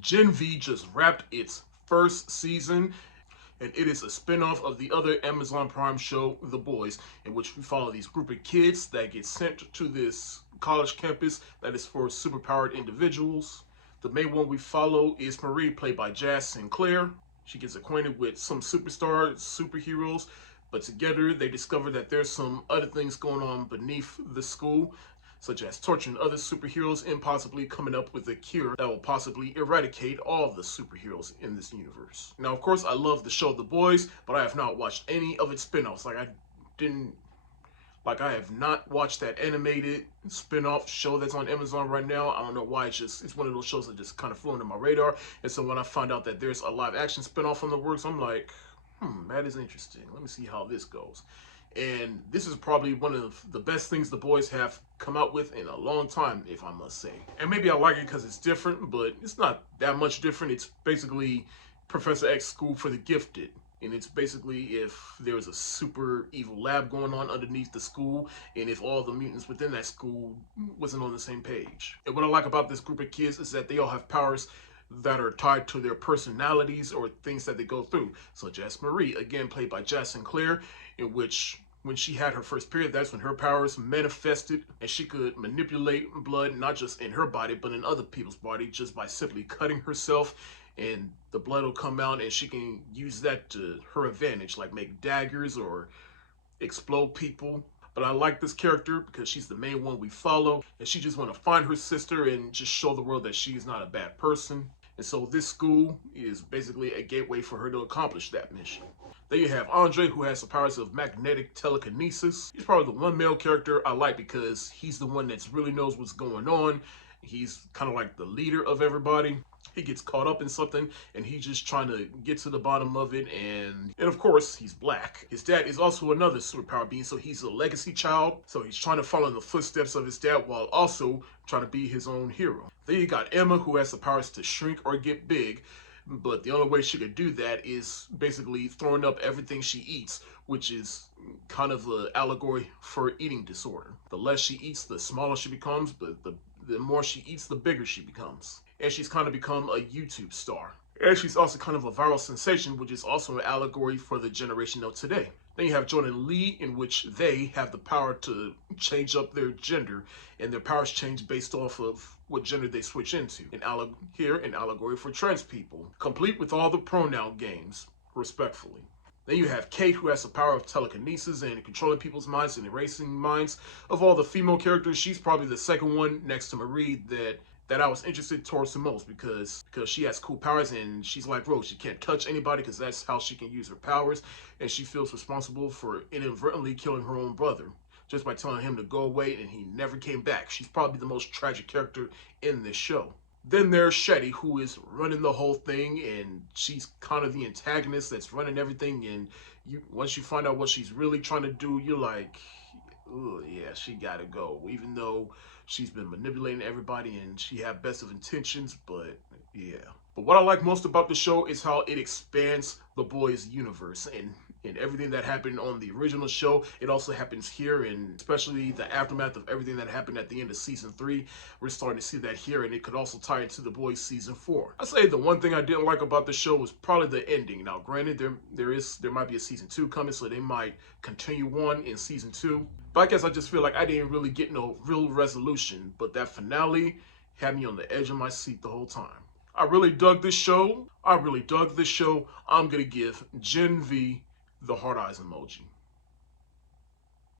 Gen V just wrapped its first season, and it is a spinoff of the other Amazon Prime show, The Boys, in which we follow these group of kids that get sent to this college campus that is for superpowered individuals. The main one we follow is Marie, played by Jazz Sinclair. She gets acquainted with some superheroes, but together they discover that there's some other things going on beneath the school, such as torturing other superheroes and possibly coming up with a cure that will possibly eradicate all the superheroes in this universe. Now, of course, I love the show The Boys, but I have not watched any of its spin-offs. I have not watched that animated spin-off show that's on Amazon right now. I don't know why. It's one of those shows that just kind of flew under my radar. And so when I find out that there's a live action spin-off on the works, I'm like, that is interesting. Let me see how this goes. And this is probably one of the best things The Boys have come out with in a long time, if I must say. And maybe I like it because it's different, but it's not that much different. It's basically Professor X School for the Gifted. And it's basically if there was a super evil lab going on underneath the school, and if all the mutants within that school wasn't on the same page. And what I like about this group of kids is that they all have powers that are tied to their personalities or things that they go through, such as Marie, again played by Jazz Sinclair, in which when she had her first period, that's when her powers manifested, and she could manipulate blood not just in her body but in other people's body just by simply cutting herself, and the blood will come out and she can use that to her advantage, like make daggers or explode people. But I like this character because she's the main one we follow, and she just want to find her sister and just show the world that she's not a bad person. And so this school is basically a gateway for her to accomplish that mission. Then you have Andre, who has the powers of magnetic telekinesis. He's probably the one male character I like because he's the one that really knows what's going on. He's kind of like the leader of everybody. He gets caught up in something and he's just trying to get to the bottom of it, and of course he's black. His dad is also another superpower being, so he's a legacy child, so he's trying to follow in the footsteps of his dad while also trying to be his own hero. Then you got Emma, who has the powers to shrink or get big, but the only way she could do that is basically throwing up everything she eats, which is kind of an allegory for eating disorder. The less she eats, the smaller she becomes, but the more she eats, the bigger she becomes. And she's kind of become a YouTube star. And she's also kind of a viral sensation, which is also an allegory for the generation of today. Then you have Jordan Lee, in which they have the power to change up their gender, and their powers change based off of what gender they switch into. Here, an allegory for trans people, complete with all the pronoun games, respectfully. Then you have Kate, who has the power of telekinesis and controlling people's minds and erasing minds. Of all the female characters, she's probably the second one next to Marie that I was interested towards the most because she has cool powers, and she's like Rose. She can't touch anybody because that's how she can use her powers, and she feels responsible for inadvertently killing her own brother just by telling him to go away, and he never came back. She's probably the most tragic character in this show. Then there's Shetty, who is running the whole thing, and she's kind of the antagonist that's running everything, and once you find out what she's really trying to do, you're like, oh yeah, she gotta go. Even though she's been manipulating everybody and she had best of intentions, but yeah. But what I like most about the show is how it expands the Boys universe, and everything that happened on the original show, it also happens here, and especially the aftermath of everything that happened at the end of season 3. We're starting to see that here, and it could also tie into The Boys season 4. I say the one thing I didn't like about the show was probably the ending. Now, granted, there might be a season 2 coming, so they might continue on in season 2. But I guess I just feel like I didn't really get no real resolution, but that finale had me on the edge of my seat the whole time. I really dug this show. I'm gonna give Gen V the heart eyes emoji.